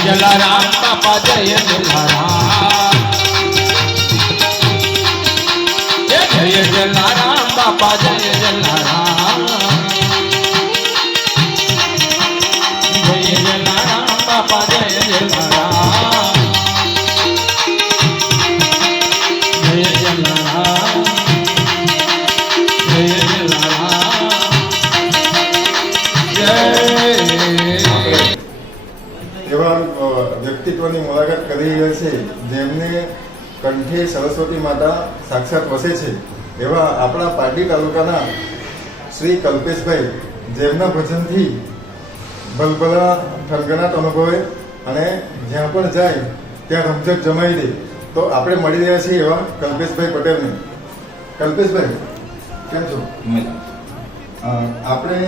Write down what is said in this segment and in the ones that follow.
જલારામ બાપા જય જલારામ, જય જલારામ બાપા જય જલારામ, જય જલારામ બાપા જય જલારામ, જય જલારામ, જય જલારામ. એવા વ્યક્તિત્વની મુલાકાત કરી રહ્યા છે જેમને કંઠે સરસ્વતી માતા સાક્ષાત વસે છે એવા આપણા પારડી તાલુકાના શ્રી કલ્પેશભાઈ, જેમના ભજનથી ભલભલા થનગનાટ અનુભવે અને જ્યાં પણ જાય ત્યાં રમઝટ જમાઈ દે. તો આપણે મળી રહ્યા છીએ એવા કલ્પેશભાઈ પટેલને. કલ્પેશભાઈ કેમ છો? આપણે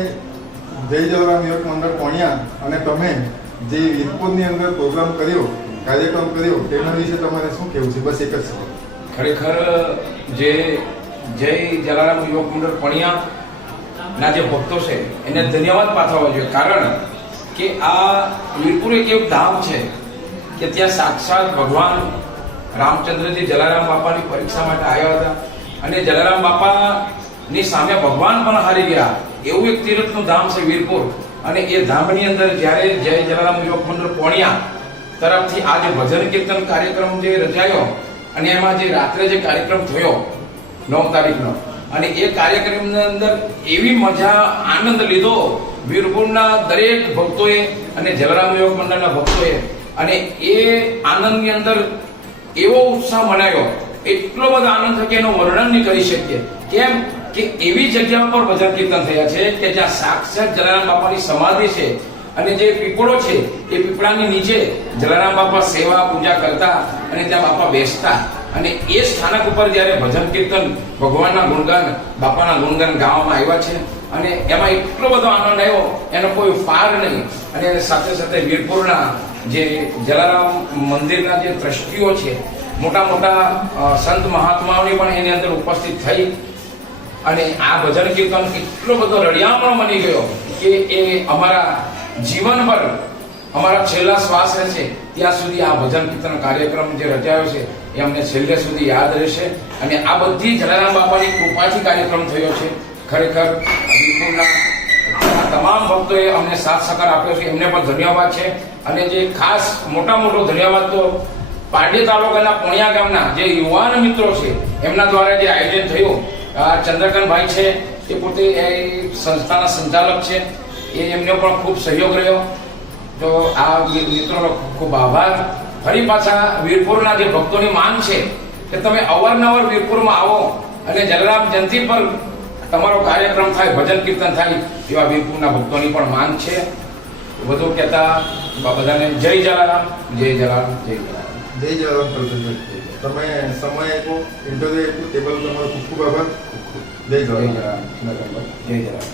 જય જલારામ યુવક મંડળ પોણિયા અને તમે જે વીરપુરની અંદર પ્રોગ્રામ કર્યો, કાર્યક્રમ કર્યો, તેના વિશે તમારે શું કહેવું છે? બસ એક જ સવાલ. ખરેખર જે જય જલારામ યુવક મંડળ પણિયા ના જે ભક્તો છે એને ધન્યવાદ પાઠવવા જોઈએ. કારણ કે આ વીરપુર એક એવું ધામ છે કે ત્યાં સાક્ષાત ભગવાન રામચંદ્રજી જલારામ બાપાની પરીક્ષા માટે આવ્યા હતા અને જલારામ બાપાની સામે ભગવાન પણ હારી ગયા. એવું એક તીર્થનું ધામ છે વીરપુર. અને એ ધામની અંદર જ્યારે જય જલારામ યુવક મંડળ પોણિયા તરફથી આ જે ભજન કીર્તન કાર્યક્રમ જે રચાયો અને એમાં જે રાત્રે જે કાર્યક્રમ થયો 9 તારીખનો, અને એ કાર્યક્રમની અંદર એવી મજા આનંદ લીધો વીરપુરના દરેક ભક્તોએ અને જલારામ યુવક મંડળના ભક્તોએ, અને એ આનંદની અંદર એવો ઉત્સાહ મનાયો, એટલો બધો આનંદ થયો કે એનું વર્ણન નહીં કરી શકીએ. કેમ કે એવી જગ્યા પર ભજન કીર્તન થયા છે કે જ્યાં સાક્ષાત જલારામ બાપાની સમાધિ છે અને જે પીપળો છે એ પીપળાની નીચે જલારામ બાપા સેવા પૂજા કરતા અને ત્યાં બાપા બેસતા. અને એ સ્થાનક ઉપર જ્યારે ભજન કીર્તન ભગવાનના ગુણગાન, બાપાના ગુણગાન ગાવામાં આવ્યા છે અને એમાં એટલો બધો આનંદ આવ્યો એનો કોઈ પાર નહીં. અને સાથે સાથે વીરપુરના જે જલારામ મંદિરના જે ટ્રસ્ટીઓ છે, મોટા મોટા સંત મહાત્માઓની પણ એની અંદર ઉપસ્થિત થઈ અને આ ભજન કીર્તન એટલો બધો રળિયામણો બની ગયો કે એ અમારા જીવનભર, અમારા છેલ્લા શ્વાસ રહેશે ત્યાં સુધી આ ભજન કીર્તન કાર્યક્રમ જે રચાયો છે એ અમને છેલ્લે સુધી યાદ રહેશે. અને આ બધી જલારામ બાપાની કૃપાથી કાર્યક્રમ થયો છે. ખરેખર વીરપુરના તમામ ભક્તોએ અમને સાથ સહકાર આપ્યો છે, એમને પણ ધન્યવાદ છે. અને જે ખાસ મોટો ધન્યવાદ તો પારડી તાલુકાના પોણિયા ગામના જે યુવાન મિત્રો છે એમના દ્વારા જે આયોજન થયું, ચંદ્રકાંતભાઈ છે એ પોતે એ સંસ્થાના સંચાલક છે, એ એમનો પણ ખૂબ સહયોગ રહ્યો. તો આ મિત્રોનો ખૂબ આભાર. ફરી પાછા વીરપુરના જે ભક્તોની માંગ છે કે તમે અવારનવાર વીરપુરમાં આવો અને જલારામ જયંતિ પર તમારો કાર્યક્રમ થાય, ભજન કીર્તન થાય, એવા વીરપુરના ભક્તોની પણ માંગ છે. વધુ કહેતા બધાને જય જલારામ, જય જલારામ, જય જલારામ. જય જલારામ. તમે સમય આપ્યો, ઇન્ટરવ્યુ આપ્યું, તે બદલ તમારો ખૂબ ખૂબ આભાર. જય જલારામ. જય જલારામ.